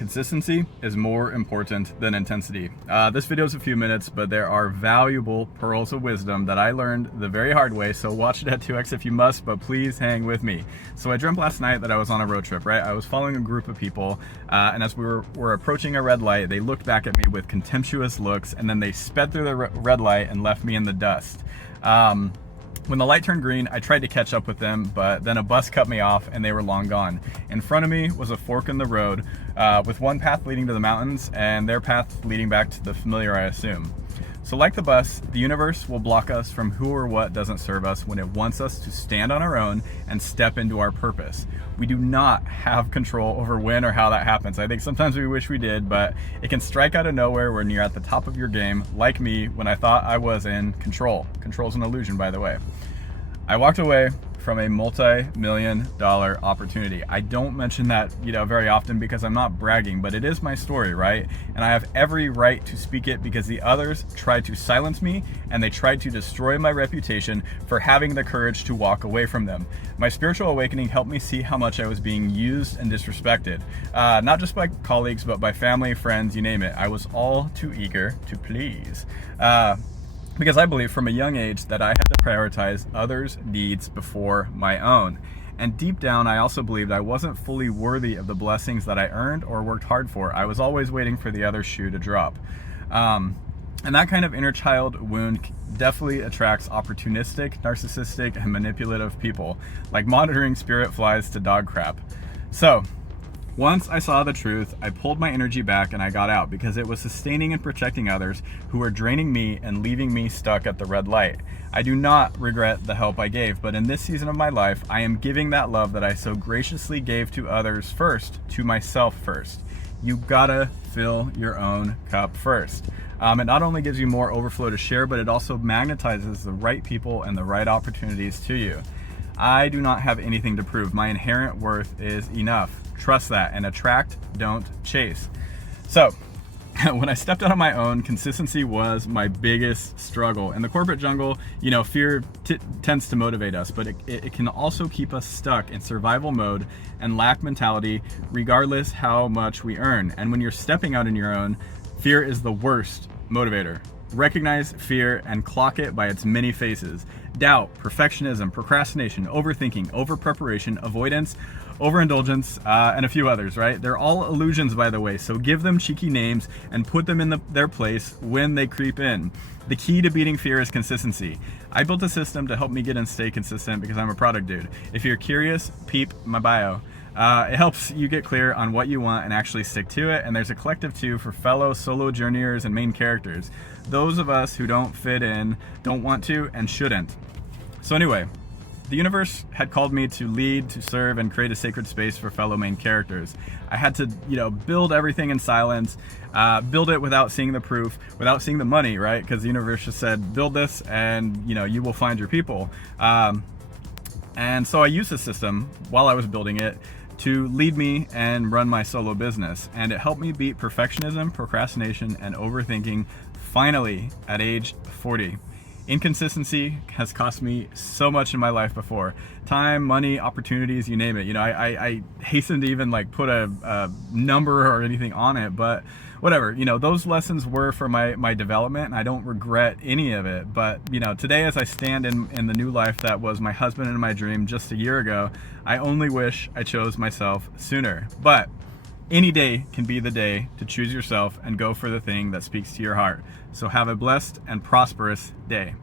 Consistency is more important than intensity. This video is a few minutes, but there are valuable pearls of wisdom that I learned the very hard way, so watch it at 2x if you must, but please hang with me. So I dreamt last night that I was on a road trip, right? I was following a group of people, and as we were approaching a red light, they looked back at me with contemptuous looks, and then they sped through the red light and left me in the dust. When the light turned green, I tried to catch up with them, but then a bus cut me off and they were long gone. In front of me was a fork in the road with one path leading to the mountains and their path leading back to the familiar, I assume. So like the bus, the universe will block us from who or what doesn't serve us when it wants us to stand on our own and step into our purpose. We do not have control over when or how that happens. I think sometimes we wish we did, but it can strike out of nowhere when you're at the top of your game, like me when I thought I was in control. Control's an illusion, by the way. I walked away from a multi-million-dollar opportunity. I don't mention that, very often because I'm not bragging, but it is my story, right? And I have every right to speak it because the others tried to silence me and they tried to destroy my reputation for having the courage to walk away from them. My spiritual awakening helped me see how much I was being used and disrespected, not just by colleagues, but by family, friends, you name it. I was all too eager to please. Because I believe from a young age that I had to prioritize others' needs before my own. And deep down, I also believed I wasn't fully worthy of the blessings that I earned or worked hard for. I was always waiting for the other shoe to drop. And that kind of inner child wound definitely attracts opportunistic, narcissistic, and manipulative people, like monitoring spirit flies to dog crap. So, once I saw the truth, I pulled my energy back and I got out because it was sustaining and protecting others who were draining me and leaving me stuck at the red light. I do not regret the help I gave, but in this season of my life, I am giving that love that I so graciously gave to others first, to myself first. You gotta fill your own cup first. It not only gives you more overflow to share, but it also magnetizes the right people and the right opportunities to you. I do not have anything to prove. My inherent worth is enough. Trust that and attract, don't chase. So when I stepped out on my own, consistency was my biggest struggle. In the corporate jungle, fear tends to motivate us, but it can also keep us stuck in survival mode and lack mentality, regardless how much we earn. And when you're stepping out on your own, fear is the worst motivator. Recognize fear and clock it by its many faces. Doubt, perfectionism, procrastination, overthinking, over-preparation, avoidance, overindulgence, and a few others, right? They're all illusions, by the way, so give them cheeky names and put them in their place when they creep in. The key to beating fear is consistency. I built a system to help me get and stay consistent because I'm a product dude. If you're curious, peep my bio. It helps you get clear on what you want and actually stick to it, and there's a collective too for fellow solo journeyers and main characters. Those of us who don't fit in, don't want to, and shouldn't. So anyway, the universe had called me to lead, to serve, and create a sacred space for fellow main characters. I had to, build everything in silence, build it without seeing the proof, without seeing the money, right? Because the universe just said, build this and, you will find your people. And so I used the system while I was building it to lead me and run my solo business. And it helped me beat perfectionism, procrastination, and overthinking finally at age 40. Inconsistency has cost me so much in my life before. Time, money, opportunities, you name it. I hasten to even put a number or anything on it, but whatever, those lessons were for my development and I don't regret any of it. But, today as I stand in the new life that was my husband and my dream just a year ago, I only wish I chose myself sooner. But any day can be the day to choose yourself and go for the thing that speaks to your heart. So have a blessed and prosperous day.